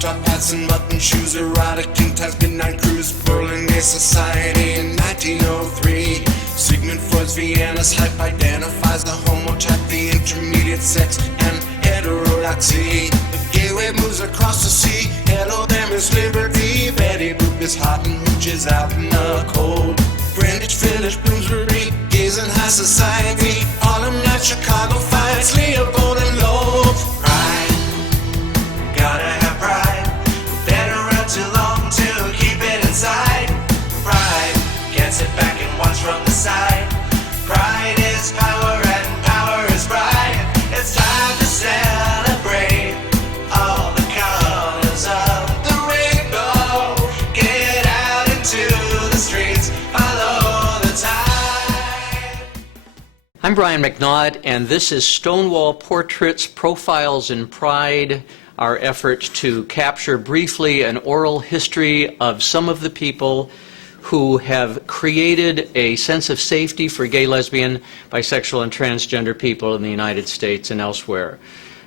top hats and mutton shoes, erotic in times, midnight cruise, whirling gay society in 1903. Sigmund Freud's Vienna's hype identifies the homotype, the intermediate sex, and heterodoxy. The gay wave moves across the sea. Hello, there is liberty. Betty Boop is hot and hooches out in the cold. Greenwich Village, Bloomsbury, gays in high society. Autumn night, Chicago fights, Leopold and Lowell. Pride, gotta have pride. Been around too long to keep it inside. Pride gets it back and watch from the side. Pride is power and power is pride. It's time to celebrate all the colors of the rainbow. Get out into the streets, follow the tide. I'm Brian McNaught, and this is Stonewall Portraits, Profiles in Pride, our effort to capture briefly an oral history of some of the people who have created a sense of safety for gay, lesbian, bisexual, and transgender people in the United States and elsewhere.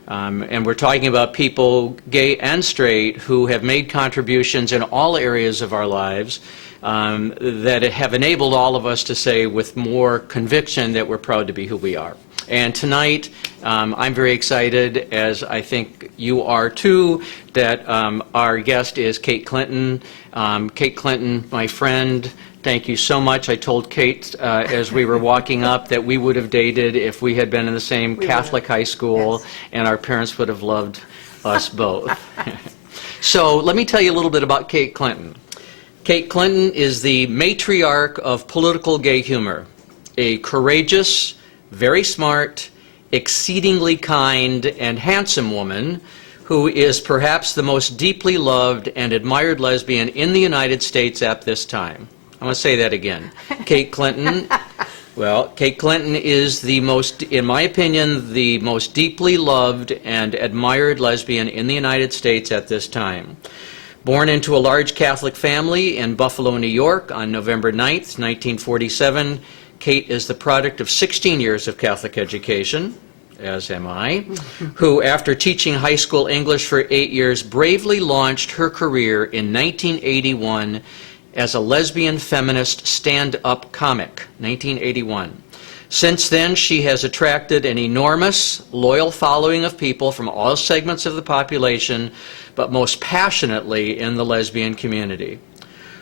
And we're talking about people, gay and straight, who have made contributions in all areas of our lives that have enabled all of us to say with more conviction that we're proud to be who we are. And tonight, I'm very excited, as I think you are too, that our guest is Kate Clinton. Kate Clinton, my friend, thank you so much. I told Kate as we were walking up that we would have dated if we had been in the same Catholic high school, yes, and our parents would have loved us both. So let me tell you a little bit about Kate Clinton. Kate Clinton is the matriarch of political gay humor, a courageous, very smart, exceedingly kind, and handsome woman who is perhaps the most deeply loved and admired lesbian in the United States at this time. I'm going to say that again. Kate Clinton, well, Kate Clinton is the most, in my opinion, the most deeply loved and admired lesbian in the United States at this time. Born into a large Catholic family in Buffalo, New York on November 9th, 1947, Kate is the product of 16 years of Catholic education, as am I, who, after teaching high school English for 8 years, bravely launched her career in 1981 as a lesbian feminist stand-up comic, 1981. Since then, she has attracted an enormous, loyal following of people from all segments of the population, but most passionately in the lesbian community.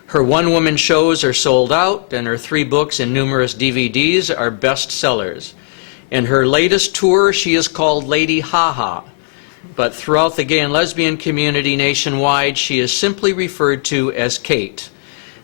Her one-woman shows are sold out, and her 3 books and numerous DVDs are bestsellers. In her latest tour, she is called Lady Haha, but throughout the gay and lesbian community nationwide, she is simply referred to as Kate.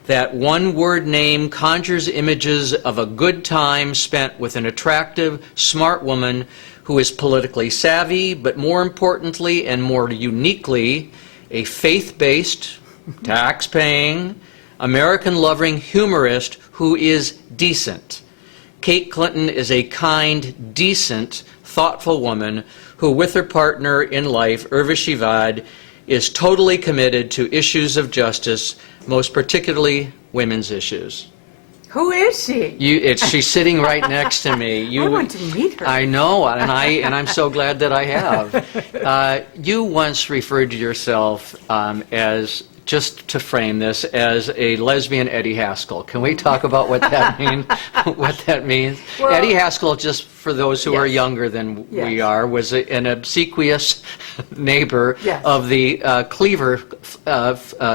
That one-word name conjures images of a good time spent with an attractive, smart woman who is politically savvy, but more importantly and more uniquely, a faith-based, tax-paying, American-loving humorist who is decent. Kate Clinton is a kind, decent, thoughtful woman who, with her partner in life, Urvashi Vad, is totally committed to issues of justice, most particularly women's issues. Who is she? She's sitting right next to me. I want to meet her. I know, and I'm so glad that I have. You once referred to yourself as, just to frame this, as a lesbian Eddie Haskell. Can we talk about what that means? What that means? Well, Eddie Haskell, just for those who are younger than we are, was an obsequious neighbor of the Cleaver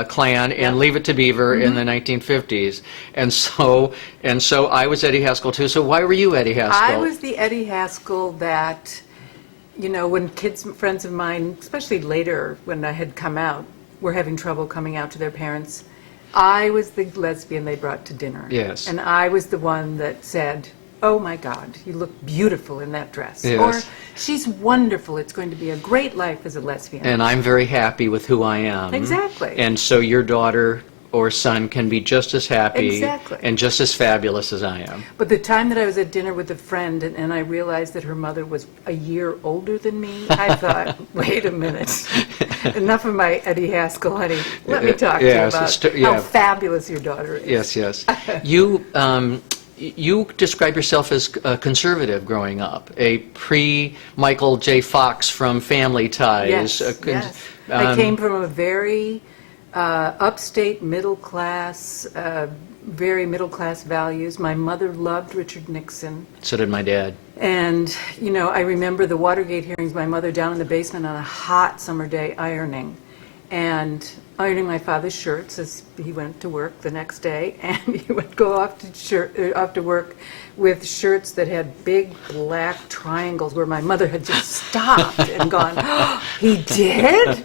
clan in Leave It to Beaver in the 1950s, and so I was Eddie Haskell too. So why were you Eddie Haskell? I was the Eddie Haskell that, you know, when friends of mine, especially later when I had come out, were having trouble coming out to their parents, I was the lesbian they brought to dinner. Yes. And I was the one that said, oh my God, you look beautiful in that dress. Yes. Or, she's wonderful, it's going to be a great life as a lesbian. And I'm very happy with who I am. Exactly. And so your daughter or son can be just as happy and just as fabulous as I am. But the time that I was at dinner with a friend and I realized that her mother was a year older than me, I thought, wait a minute, enough of my Eddie Haskell, honey. Let me talk to you about how fabulous your daughter is. Yes, yes. you describe yourself as a conservative growing up, a pre-Michael J. Fox from Family Ties. Yes. I came from a very upstate middle class, very middle class values. My mother loved Richard Nixon. So did my dad. And, I remember the Watergate hearings, my mother down in the basement on a hot summer day ironing. And ironing my father's shirts as he went to work the next day, and he would go off to work with shirts that had big black triangles where my mother had just stopped and gone, oh, he did?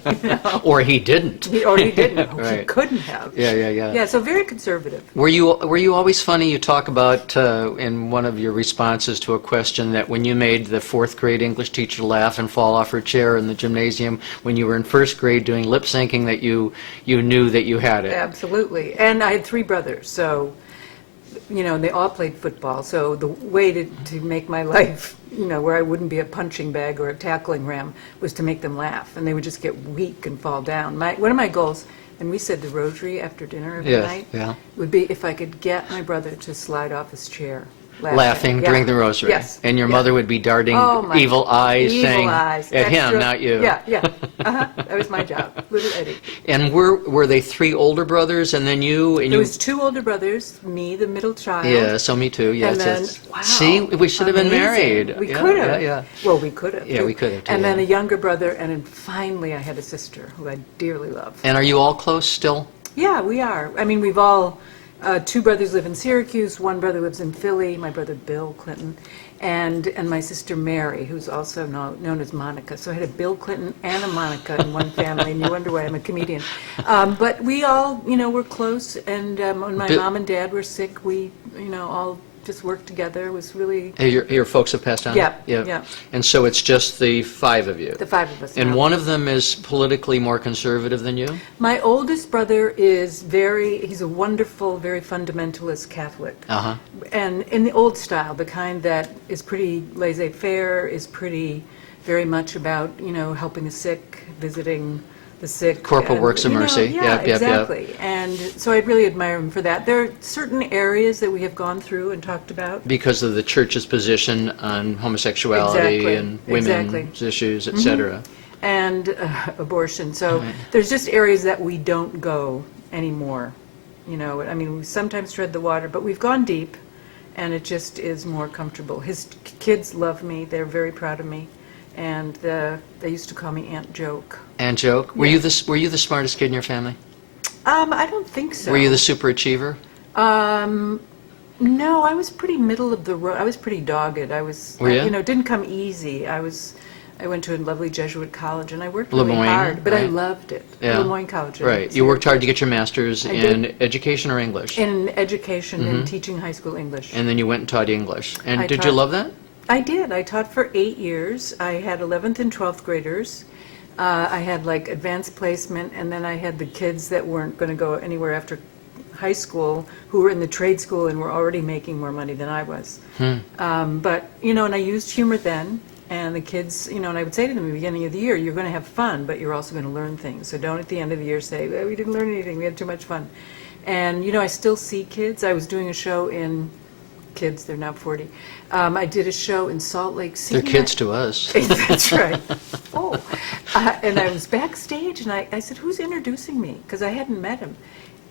Or he didn't. Or he didn't. Right. He couldn't have. Yeah. Yeah, so very conservative. Were you always funny? You talk about in one of your responses to a question that when you made the fourth grade English teacher laugh and fall off her chair in the gymnasium when you were in first grade doing lip syncing, that you knew that you had it. Absolutely. And I had 3 brothers, so, they all played football. So the way to make my life, where I wouldn't be a punching bag or a tackling ram, was to make them laugh. And they would just get weak and fall down. One of my goals, and we said the rosary after dinner every night, would be if I could get my brother to slide off his chair. Laughing during the rosary. Yes. And your mother would be darting evil eyes, saying at him, not you. Yeah. That was my job, little Eddie. And were they 3 older brothers and then you? And There was 2 older brothers, me, the middle child. Yeah, so me too. Yes. And then, yes. wow, See, we should have been amazing. married. We Yeah, could have. Yeah. Well, we could have. Yeah, we could have, too, And then yeah. a younger brother, and then finally I had a sister who I dearly love. And are you all close still? Yeah, we are. I mean, we've all, 2 brothers live in Syracuse, 1 brother lives in Philly, my brother Bill Clinton, and my sister Mary, who's also known as Monica. So I had a Bill Clinton and a Monica in one family, and you wonder why I'm a comedian. But we all, we're close, and when my mom and dad were sick, we, all just worked together. It was really... Your folks have passed on? Yeah. And so it's just the 5 of you? The 5 of us. And now. one of them is politically more conservative than you? My oldest brother is he's a wonderful, very fundamentalist Catholic. Uh-huh. And in the old style, the kind that is pretty laissez-faire, is pretty, very much about, helping the sick, visiting the sick. Corporal works of mercy. Yeah, Yep. exactly. And so I really admire him for that. There are certain areas that we have gone through and talked about. Because of the church's position on homosexuality Exactly. and women's issues, et cetera. And abortion. So there's just areas that we don't go anymore. I mean, we sometimes tread the water, but we've gone deep, and it just is more comfortable. His kids love me. They're very proud of me. And they used to call me Aunt Joke. Aunt Joke? Were you the smartest kid in your family? I don't think so. Were you the super achiever? No, I was pretty middle of the road. I was pretty dogged. I was, Were you? It didn't come easy. I went to a lovely Jesuit college, and I worked Le really Moyne, hard, but I right? loved it. Yeah. Le Moyne College. Right. You worked hard to get your master's in education or English? In education and teaching high school English. And then you went and taught English. And I did you taught- love that? I did. I taught for 8 years. I had 11th and 12th graders. I had like advanced placement, and then I had the kids that weren't going to go anywhere after high school who were in the trade school and were already making more money than I was. But, and I used humor then, and the kids, and I would say to them at the beginning of the year, you're going to have fun, but you're also going to learn things. So don't at the end of the year say, well, we didn't learn anything, we had too much fun. And, I still see kids. I was doing a show in kids, they're now 40. I did a show in Salt Lake City. They're kids to us. That's right. Oh. And I was backstage, and I said, who's introducing me? Because I hadn't met him.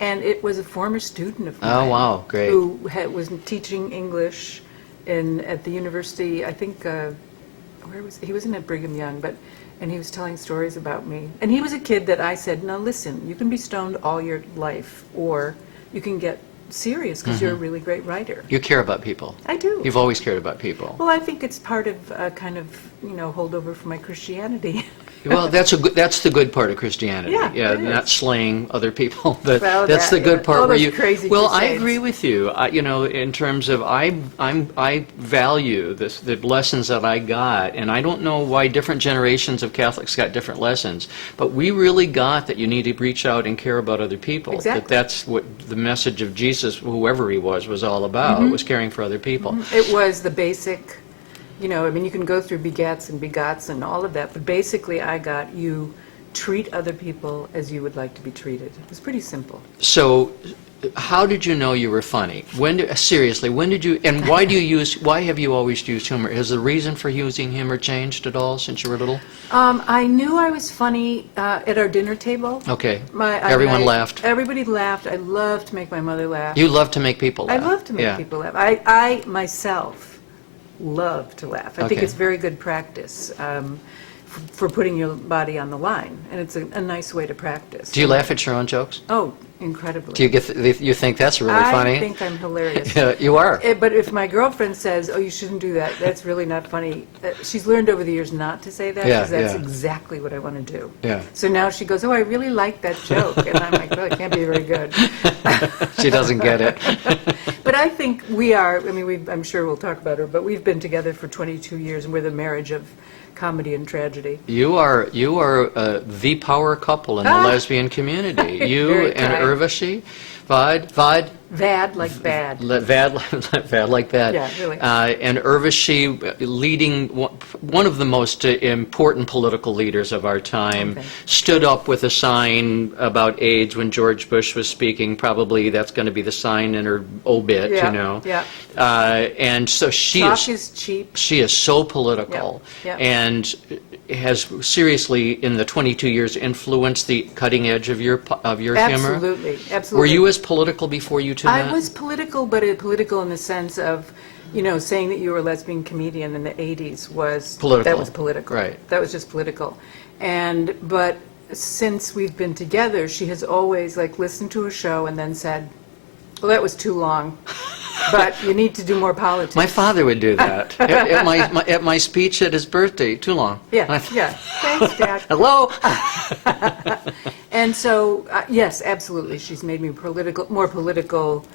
And it was a former student of mine. Oh, wow, great. Who was teaching English at the university, I think, he wasn't at Brigham Young, and he was telling stories about me. And he was a kid that I said, now listen, you can be stoned all your life, or you can get serious because you're a really great writer. You care about people. I do. You've always cared about people. Well, I think it's part of kind of, holdover from my Christianity. Well, that's the good part of Christianity. Yeah, it not is. slaying other people. But Well, that's the good part all where those you. crazy Well, I crusades. agree with you. In terms of I value the lessons that I got, and I don't know why different generations of Catholics got different lessons, but we really got that you need to reach out and care about other people. Exactly. That's what the message of Jesus, whoever he was all about. Was caring for other people. It was the basic, you can go through begats and begots and all of that, but basically I got you treat other people as you would like to be treated. It was pretty simple. So, how did you know you were funny? Seriously, when did you, and why have you always used humor? Has the reason for using humor changed at all since you were little? I knew I was funny at our dinner table. Okay. I Laughed. Everybody laughed. I love to make my mother laugh. You love to make people laugh. I love to make Yeah. people laugh. I myself love to laugh. I think Okay. it's very good practice for putting your body on the line, and it's a nice way to practice. Do you laugh at your own jokes? Oh, incredibly. Do you think that's really funny? I think I'm hilarious. Yeah, you are. But if my girlfriend says, "Oh, you shouldn't do that," that's really not funny. She's learned over the years not to say that, Yeah, because that's yeah. exactly what I want to do. Yeah. So now she goes, "Oh, I really like that joke," and I'm like, "Well, it can't be very good." She doesn't get it. But I think we are. I mean, I'm sure we'll talk about her, but we've been together for 22 years, and we're the marriage of comedy and tragedy. You are the power couple in the lesbian community. You Very and kind. Urvashi, Vad, Vad like bad. Vad like that. Yeah, really. And Urvashi leading one of the most important political leaders of our time, Okay. stood up with a sign about AIDS when George Bush was speaking. Probably that's going to be the sign in her obit, Yeah, you know. yeah. And so she Talk is cheap. She is so political, Yeah, yeah. and has seriously, in the 22 years, influenced the cutting edge of your humor. Absolutely, absolutely. Were you as political before you two met? I was political, but political in the sense of, saying that you were a lesbian comedian in the 80s was Political. That was political. Right. That was just political. But since we've been together, she has always listened to a show and then said, "Well, that was too long, but you need to do more politics." My father would do that at my speech at his birthday. Too long. Yeah, yeah. Thanks, Dad. Hello. And so, yes, absolutely, she's made me more political,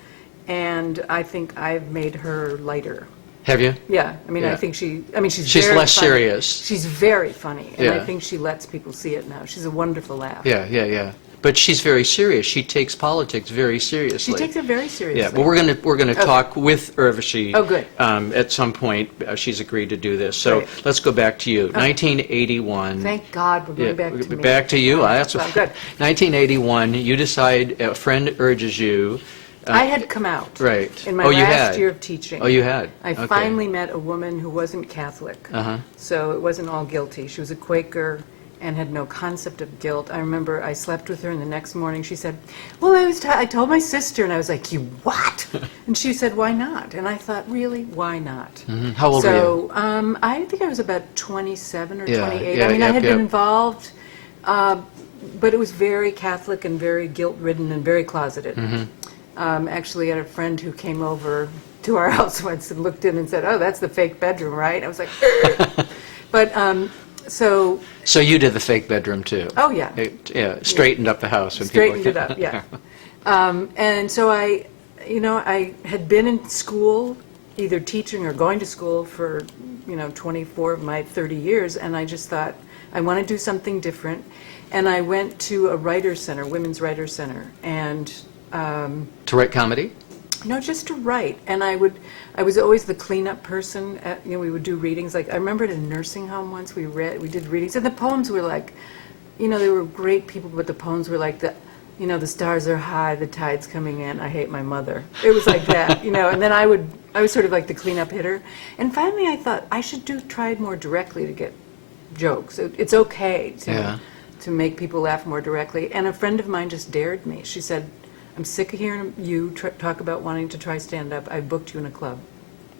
and I think I've made her lighter. Have you? Yeah, I Yeah. think she's She's very less funny. serious. She's very funny, and I Yeah. think she lets people see it now. She's a wonderful laugh. Yeah. But she's very serious. She takes politics very She seriously. takes it very seriously. Yeah, but we're gonna talk with Urvashi. Oh, good. At some point, she's agreed to do this. So Great. let's go back to you. 1981. Thank God we're going Yeah, back to me. back to you. That's Well, good. 1981. You decide a friend urges you. I had come out. Right. In my Oh, you last had. year of teaching. Oh, you had. I Okay. finally met a woman who wasn't Catholic. Uh-huh. So it wasn't all guilty. She was a Quaker and had no concept of guilt. I remember I slept with her, and the next morning she said, "Well, I told my sister," and I was like, "You what?" And she said, "Why not?" And I thought, really, why not? Mhm. How old were you? So I think I was about 27 or Yeah, 28. yeah, I mean, I yep, had been yep. involved, but it was very Catholic and very guilt-ridden and very closeted. Actually, I had a friend who came over to our house once and looked in and said, "Oh, that's the fake bedroom, right?" I was like, but so So you did the fake bedroom too. oh yeah, Yeah, straightened up the house when straightened people. it up, yeah. And so I had been in school, either teaching or going to school for 24 of my 30 years, and I just thought I want to do something different, and I went to a writer's center, women's writer's center, and To write comedy? just to write. And I was always the cleanup person. We would do readings. Like I remember at a nursing home once we did readings, and the poems were like, they were great people, but the poems were like the stars are high, the tide's coming in, I hate my mother. It was like that, and then I was sort of like the cleanup hitter. And finally I thought I should try it more directly to get jokes. It's okay to make people laugh more directly. And a friend of mine just dared me. She said, "I'm sick of hearing you talk about wanting to try stand-up. I booked you in a club."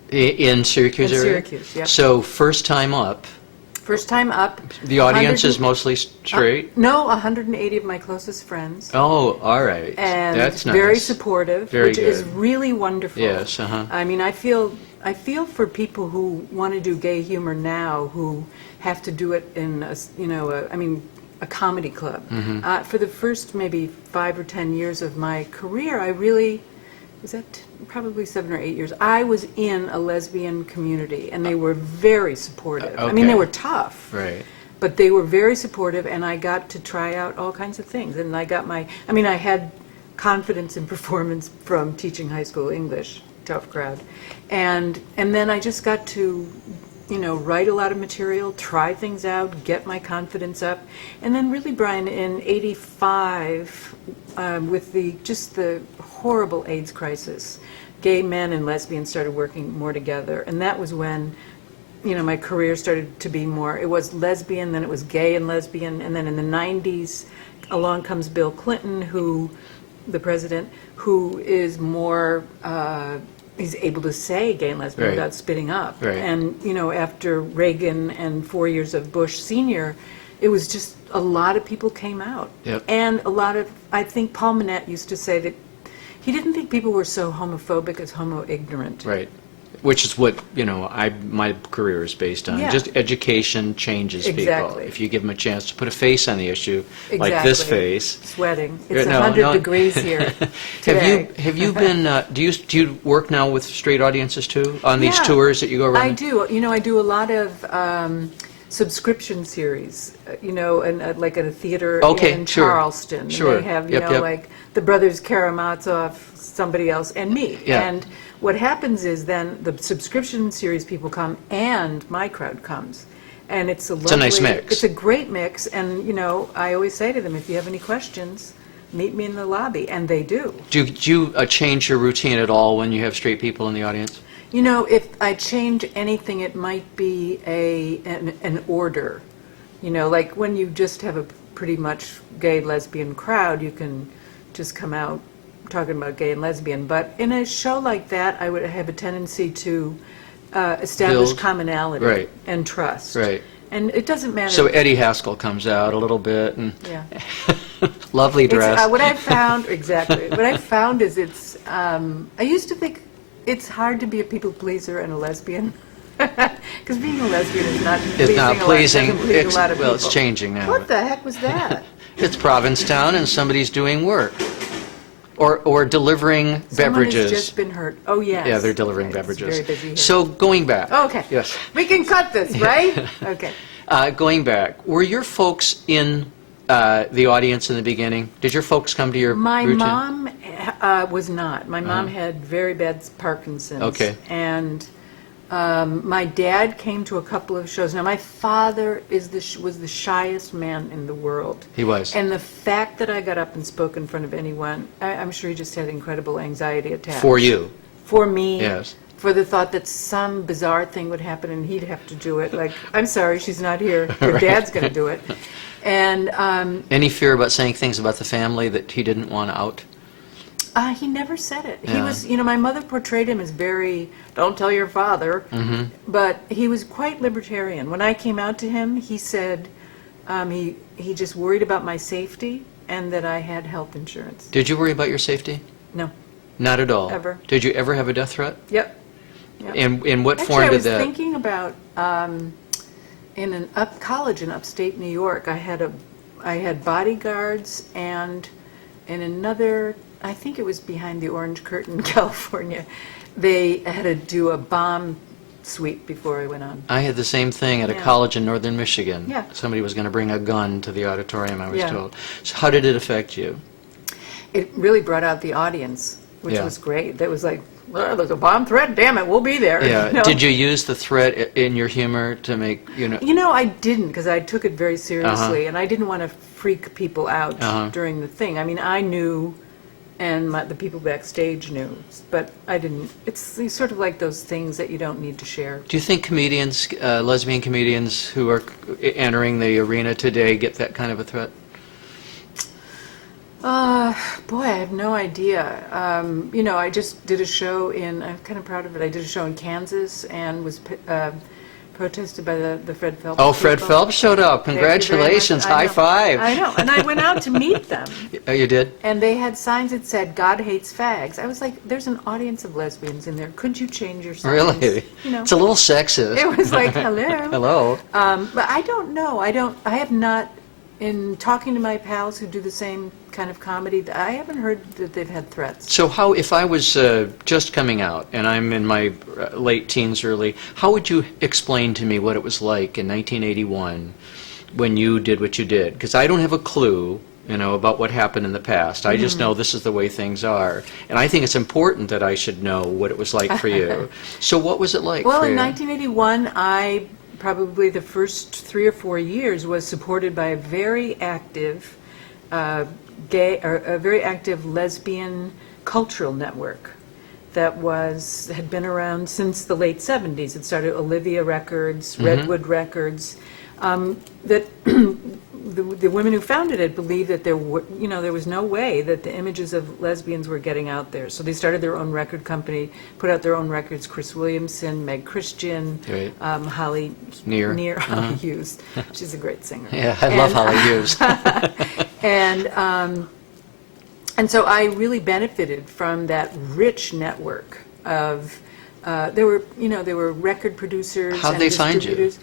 In Syracuse In area? Syracuse, yep. So first time up, First time up. the audience 100 is mostly straight? No, 180 of my closest friends. Oh, all right. And That's nice. very supportive, Very which is good. really wonderful. Yes, uh-huh. I mean, I feel for people who want to do gay humor now, who have to do it in a comedy club. Mm-hmm. For the first maybe 5 or 10 years of my career, I really was that probably 7 or 8 years. I was in a lesbian community, and they were very supportive. I mean, they Okay. were tough. Right. But they were very supportive, and I got to try out all kinds of things. And I had confidence in performance from teaching high school English, tough crowd. And then I just got to write a lot of material, try things out, get my confidence up. And then really, Brian, in '85, with the horrible AIDS crisis, gay men and lesbians started working more together. And that was when, my career started to be more, it was lesbian, then it was gay and lesbian. And then in the '90s, along comes Bill Clinton, the president, who is more, he's able to say gay and lesbian Right. without spitting up. Right. And, after Reagan and 4 years of Bush Sr., it was just a lot of people came out. Yep. And I think Paul Manette used to say that he didn't think people were so homophobic as homo-ignorant. Right. Which is what, my career is based on. Yeah. Just education changes people. Exactly. If you give them a chance to put a face on the issue, like this Exactly. face. Sweating. It's No, 100 no. degrees here today. Have you been, do you work now with straight audiences too, on these Yeah, tours that you go around? I do. I do a lot of subscription series, and like at a theater Okay, in sure. Charleston. And Sure. they have, Yep, yep. like the brothers Karamazov, somebody else, and me. Yeah. And what happens is then the subscription series people come and my crowd comes. And it's a lovely, nice mix. It's a great mix. And, I always say to them, if you have any questions, meet me in the lobby. And they do. Do you change your routine at all when you have straight people in the audience? If I change anything, it might be an order. Like when you just have a pretty much gay lesbian crowd, you can just come out talking about gay and lesbian. But in a show like that, I would have a tendency to establish Build. commonality Right. and trust. Right. And it doesn't matter. So Eddie Haskell comes out a little bit, and Yeah. lovely dress. What I found, exactly, what I found is I used to think it's hard to be a people pleaser and a lesbian. Because being a lesbian is not It's not pleasing. doesn't please a lot of Well, it's people. changing now. What the heck was that? It's Provincetown, and somebody's doing work. Or delivering Someone beverages. has just been hurt. Oh, yes. Yeah, they're delivering It's beverages. very busy here. So going back. Okay. Yes. We can cut this, right? Okay. Going back, were your folks in the audience in the beginning? Did your folks come to your My routine? mom was not. My mom had very bad Parkinson's. Okay. And my dad came to a couple of shows. Now, my father was the shyest man in the world. He was. And the fact that I got up and spoke in front of anyone, I'm sure he just had incredible anxiety attacks. For you. For me. Yes. For the thought that some bizarre thing would happen and he'd have to do it. Like, I'm sorry, she's not here. Your dad's going to do it. And Any fear about saying things about the family that he didn't want out? he never said it. He Yeah. was, my mother portrayed him as very, don't tell your father. Mm-hmm. But he was quite libertarian. When I came out to him, he said he just worried about my safety and that I had health insurance. Did you worry about your safety? No. Not at all. Ever. Did you ever have a death threat? Yep. Yep. In what Actually, form I did was that? thinking about in an college in upstate New York. I had bodyguards, and in another, I think it was behind the Orange Curtain in California, they had to do a bomb sweep before I went on. I had the same thing at a Yeah. college in northern Michigan. Yeah. Somebody was going to bring a gun to the auditorium, I was Yeah. told. So how did it affect you? It really brought out the audience, which Yeah. was great. That was like, well, there's a bomb threat. Damn it, we'll be there. Yeah. Did you use the threat in your humor to make, I didn't, because I took it very seriously, and I didn't want to freak people out during the thing. I mean, I knew, and the people backstage knew, but I didn't. It's sort of like those things that you don't need to share. Do you think comedians, lesbian comedians who are entering the arena today get that kind of a threat? Boy, I have no idea. I just did a show I'm kind of proud of it. I did a show in Kansas and was protested by the Fred Phelps. Oh, Fred people. Phelps showed up. Thank you very much. Congratulations. I know. High five. I know, and I went out to meet them. Oh, you did? And they had signs that said, God hates fags. I was like, there's an audience of lesbians in there. Could you change your signs? Really? It's a little sexist. It was like, hello. Hello. But I don't know. I have not, in talking to my pals who do the same kind of comedy, I haven't heard that they've had threats. So how, if I was just coming out and I'm in my late teens, early, how would you explain to me what it was like in 1981 when you did what you did? Because I don't have a clue, about what happened in the past. I just know this is the way things are. And I think it's important that I should know what it was like for you. So what was it like Well, for in you? 1981, I probably the first 3 or 4 years was supported by a very active a very active lesbian cultural network that had been around since the late 70s. It started Olivia Records, Redwood Records. That the women who founded it believed that there was no way that the images of lesbians were getting out there. So they started their own record company, put out their own records. Chris Williamson, Meg Christian, Right. Holly Near. Holly Hughes. She's a great singer. Yeah, I love Holly Hughes. And so I really benefited from that rich network of there were record producers. How'd and they find you? distributors.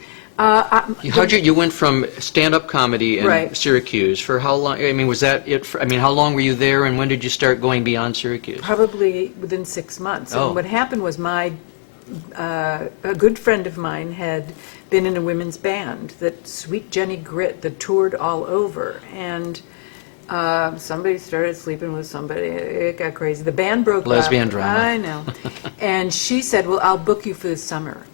You went from stand-up comedy in Right. Syracuse for how long? I mean, was that it? How long were you there, and when did you start going beyond Syracuse? Probably within 6 months. Oh. And what happened was a good friend of mine had been in a women's band, that Sweet Jenny Grit, that toured all over, and somebody started sleeping with somebody. It got crazy. The band broke up. Lesbian drama. I know. And she said, "Well, I'll book you for the summer."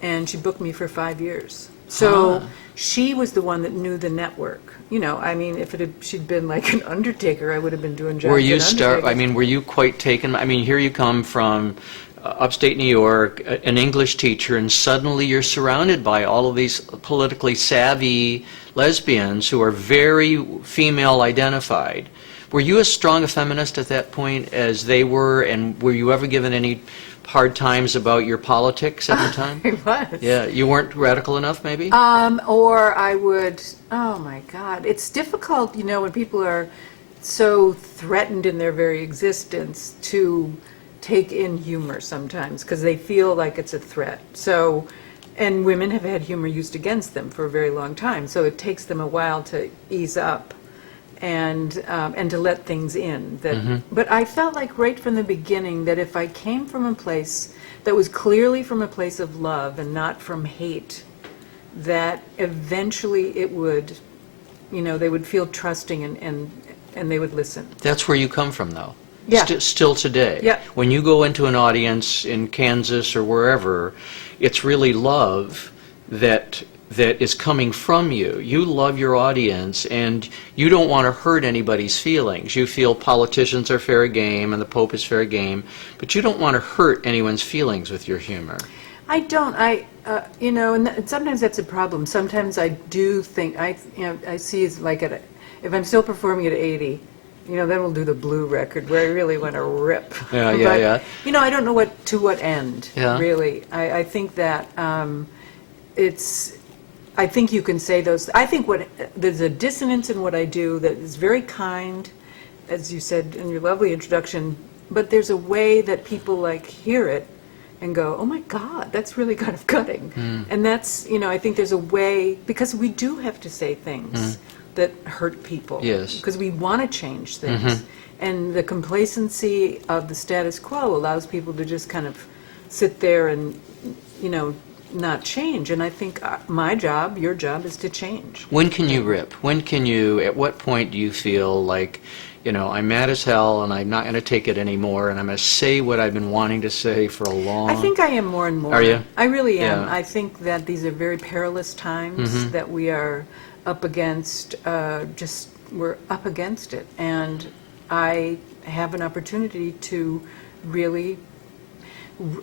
And she booked me for 5 years. So she was the one that knew the network. I mean, if she'd been like an undertaker, I would have been doing jobs. Were you quite taken? I mean, here you come from upstate New York, an English teacher, and suddenly you're surrounded by all of these politically savvy lesbians who are very female identified. Were you as strong a feminist at that point as they were, and were you ever given any hard times about your politics at the time? I was. Yeah, you weren't radical enough, maybe? Or I would, oh my God, it's difficult, when people are so threatened in their very existence to take in humor sometimes, because they feel like it's a threat. So, and women have had humor used against them for a very long time, so it takes them a while to ease up and to let things in. But I felt like right from the beginning that if I came from a place that was clearly from a place of love and not from hate, that eventually it would, they would feel trusting and they would listen. That's where you come from, though. Yeah. Still today. Yeah. When you go into an audience in Kansas or wherever, it's really love that is coming from you. You love your audience, and you don't want to hurt anybody's feelings. You feel politicians are fair game and the Pope is fair game, but you don't want to hurt anyone's feelings with your humor. I don't. And sometimes that's a problem. Sometimes I do think I see it's like if I'm still performing at 80, then we'll do the blue record where I really want to rip. Yeah. I don't know to what end. Yeah. Really, I think that I think you can say those. I think there's a dissonance in what I do that is very kind, as you said in your lovely introduction. But there's a way that people hear it and go, "Oh my God, that's really kind of cutting." And that's I think there's a way, because we do have to say things that hurt people. Yes. Because we want to change things, and the complacency of the status quo allows people to just kind of sit there and not change. And I think my job, your job, is to change. When can you rip? At what point do you feel like, I'm mad as hell and I'm not going to take it anymore and I'm going to say what I've been wanting to say for a long... I think I am more and more. Are you? I really am. Yeah. I think that these are very perilous times that we are up against, we're up against it. And I have an opportunity to really,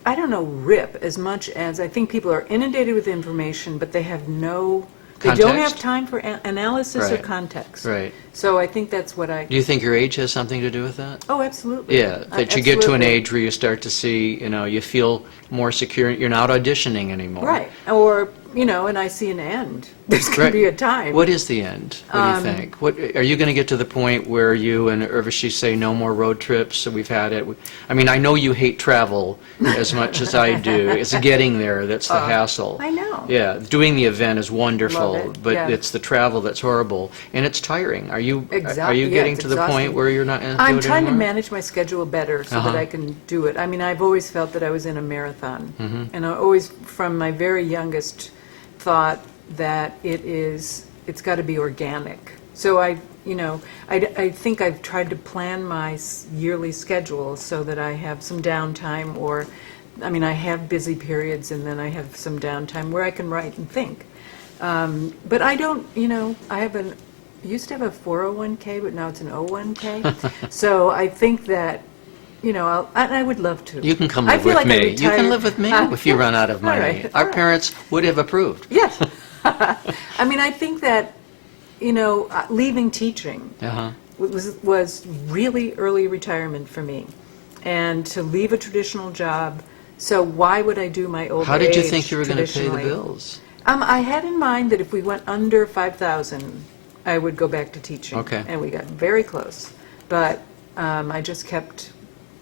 I don't know, rip as much as I think people are inundated with information, but they have they don't have time for analysis or Right. context. Right. So I think that's what Do you think your age has something to do with that? Oh, absolutely. Yeah, that you get to an Absolutely. age where you start to see, you feel more secure. You're not auditioning anymore. Right. Or, and I see an end. There's going Right. to be a time. What is the end? What do you think? Are you going to get to the point where you and Urvashi say no more road trips? So we've had it. I mean, I know you hate travel as much as I do. It's getting there that's the hassle. I know. Yeah, doing the event is wonderful, Love it, but yeah. it's the travel that's horrible, and it's tiring. Are you Exactly, yeah, getting it's to the exhausting. point where you're not going to do I'm it trying to anymore? manage my schedule better so that I can do it. I mean, I've always felt that I was in a marathon. And I always, from my very youngest, thought that it's got to be organic. So I think I've tried to plan my yearly schedule so that I have some downtime, or, I mean, I have busy periods and then I have some downtime where I can write and think. But I don't, I used to have a 401k, but now it's an 01k. So I think that, I would love to. You can come I live feel with like I me. You can retired- live with me if you run out of All money. right, Our all right. parents would have approved. Yes. I mean, I think that, leaving teaching Uh-huh. was really early retirement for me, and to leave a traditional job. So why would I do my older How did you age think you were going to pay the traditionally? bills? I had in mind that if we went under 5,000, I would go back to teaching. Okay. And we got very close, but I just kept,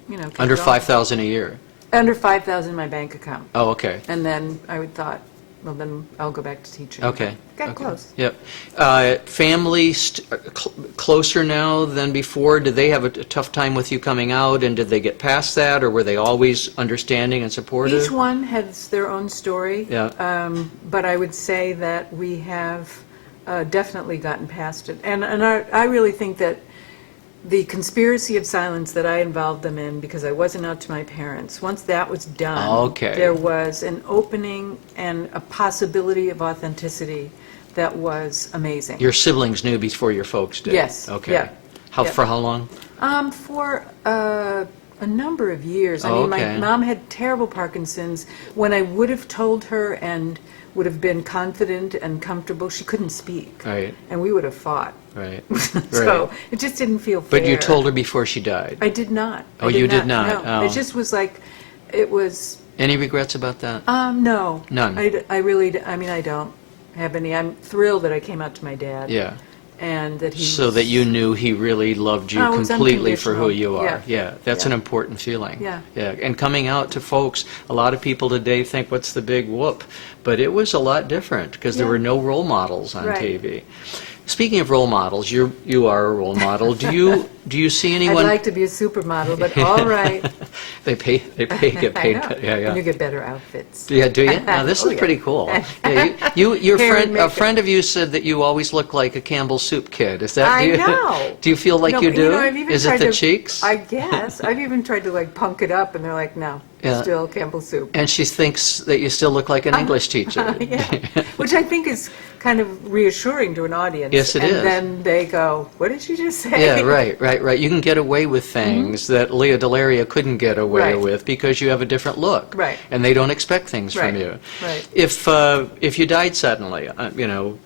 kept Under going. 5,000 a year. Under 5,000 in my bank account. Oh, okay. And then I thought, well, then I'll go back to teaching. Okay. Got Okay. close. Yep. Family closer now than before? Did they have a tough time with you coming out, and did they get past that, or were they always understanding and supportive? Each one has their own story. Yeah. But I would say that we have definitely gotten past it. And I really think that the conspiracy of silence that I involved them in, because I wasn't out to my parents, once that was done, Okay. there was an opening and a possibility of authenticity that was amazing. Your siblings knew before your folks did? Yes, Okay. yeah, yeah. For how long? For a number of years. I mean, my Okay. mom had terrible Parkinson's. When I would have told her and would have been confident and comfortable, she couldn't speak. Right. And we would have fought. Right. So it just didn't feel fair. But you told her before she died? I did not. Oh, you did not? No. Oh. It just was like, it was, Any regrets about that? no. None. I really, I mean, I don't have any. I'm thrilled that I came out to my dad. Yeah. And that he So that you knew he really loved you Oh, it was completely for who unconditional. you are. Yeah. That's Yeah. an important feeling. Yeah. Yeah, and coming out to folks, a lot of people today think, what's the big whoop? But it was a lot different because there Yeah. were no role models on Right. TV. Speaking of role models, you are a role model. Do you see I'd anyone? like to be a supermodel, but all right. They get I paid. know. Yeah, yeah. And you get better outfits. Yeah, do you? Now, this Oh, is yeah. pretty cool. Yeah, your Hair and a makeup. friend of you said that you always look like a Campbell Soup kid. Is that? I do you, know. Do you feel like No, you but, do? I've even Is it tried the to- cheeks? I guess. I've even tried to like punk it up, and they're like, no, Yeah. still Campbell soup. And she thinks that you still look like an English teacher. Yeah. Which I think is kind of reassuring to an audience. Yes, it and is. And then they go, what did she just say? Yeah, right. You can get away with things that Leah Delaria couldn't get away Mm-hmm. Right. with because you have a different look. Right. And they don't expect things from Right. you. Right. If you died suddenly,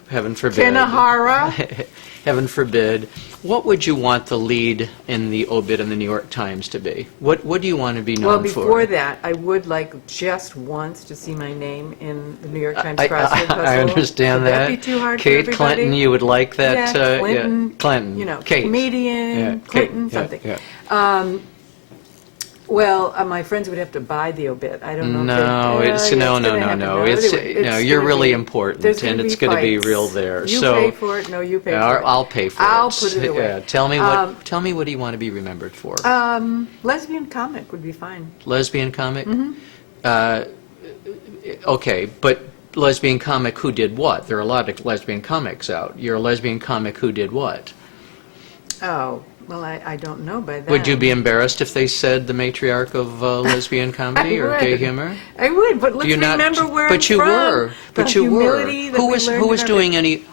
heaven forbid. Kinahara. Heaven forbid. What would you want the lead in the obit in the New York Times to be? What do you want to be known Well, for? before that, I would like just once to see my name in the New York Times crossword puzzle. I understand Would that. that be too hard Kate for everybody? Clinton, you would like that? Yeah, Clinton. Clinton. Kate. Comedian, Yeah, Kate. Clinton, Yeah, something. yeah. Well, my friends would have to buy the obit. I don't know. No, if they, it's yeah, no. gonna happen. It's Anyway, no. it's You're gonna really be- important, there's and gonna it's be going to be fights. real there. You so pay for it. No, you pay for it. I'll pay for it. I'll put it away. Yeah, tell me what do you want to be remembered for? Lesbian comic would be fine. Lesbian comic. Mm-hmm. Okay, but lesbian comic who did what? There are a lot of lesbian comics out. You're a lesbian comic who did what? Oh, well, I don't know by then. Would you be embarrassed if they said the matriarch of lesbian comedy I or gay would. humor? I would, but let's Do you not- remember where but I'm you from. were. But the you were. humility that Who we was learned who in was our- doing any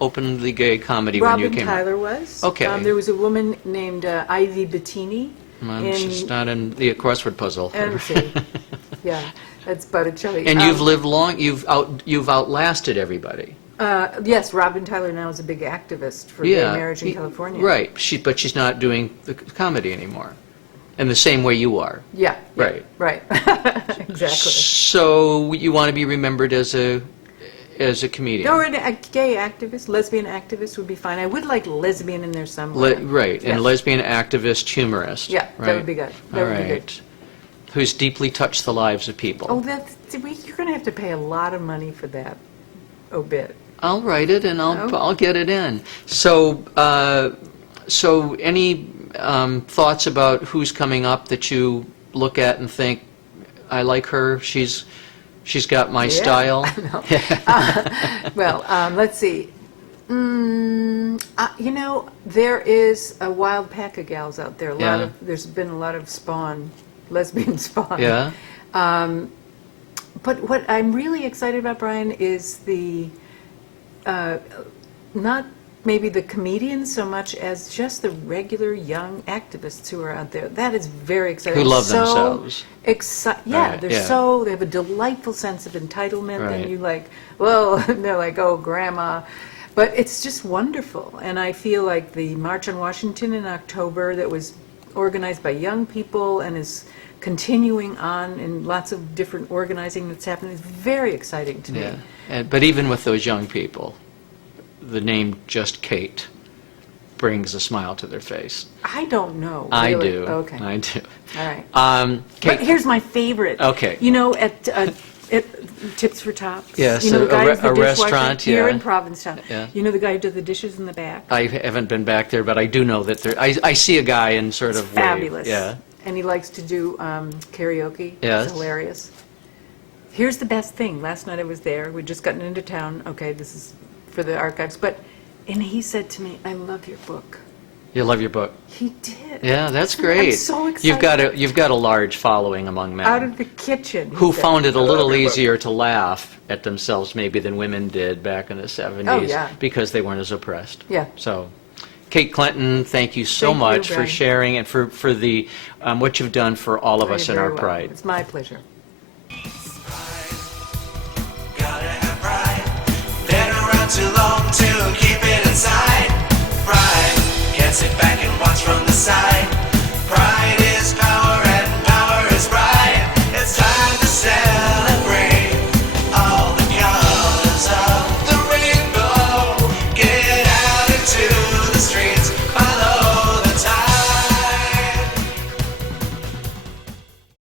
openly gay comedy when you Robin came Tyler out? was. Okay. There was a woman named Ivy Bettini. She's not in the crossword puzzle. MC. Yeah, that's Botticelli. And you've lived long. You've outlasted everybody. Yes, Robin Tyler now is a big activist for gay marriage in California. Right. But she's not doing the comedy anymore, in the same way you are. Yeah. Right. Right. Exactly. So you want to be remembered as a comedian. Or a gay activist, lesbian activist would be fine. I would like lesbian in there somewhere. Right. Yes. And lesbian activist, humorist. Yeah, right? that would be good. That All would be good. right. Who's deeply touched the lives of people. Oh, you're going to have to pay a lot of money for that obit. I'll write it and Oh. I'll get it in. So any thoughts about who's coming up that you look at and think, I like her, she's got my Yeah. style? Well, let's see. You know, there is a wild pack of gals out there. Yeah. There's been a lot of spawn, lesbian spawn. Yeah? But what I'm really excited about, Brian, is not maybe the comedians so much as just the regular young activists who are out there. That is very exciting. Who love So themselves. Yeah, Right, they're yeah. they have a delightful sense of entitlement, Right. and you like, whoa, and they're like, oh, grandma. But it's just wonderful. And I feel like the March on Washington in October that was organized by young people and is continuing on in lots of different organizing that's happening is very exciting to me. Yeah. But even with those young people, the name Just Kate brings a smile to their face. I don't know. I really. do. Okay. I do. All right. Kate, But here's my favorite. Okay. You know, at Tips for Tops. Yes, You know the guy who's the a dishwasher restaurant, here yeah. in Provincetown. Yeah. You know the guy who does the dishes in the back? I haven't been back there, but I do know that there. I see a guy and sort of wave. Fabulous. Yeah. And he likes to do karaoke. Yes. It's hilarious. Here's the best thing. Last night I was there. We'd just gotten into town. Okay, this is for the archives. And he said to me, I love your book. You love your book. He did. Yeah, that's great. I'm so excited. You've got a large following among men Out of the kitchen. he who said. found it a I love little your book. easier to laugh at themselves maybe than women did back in the 70s Oh, yeah. because they weren't as oppressed. Yeah. So, Kate Clinton, thank you so Thank you, much for Brian. sharing and for the what you've done for all of us in You're our very welcome. pride. It's my pleasure. Gotta have pride. Been around too long to keep it inside. Pride. Can't sit back and watch from the side.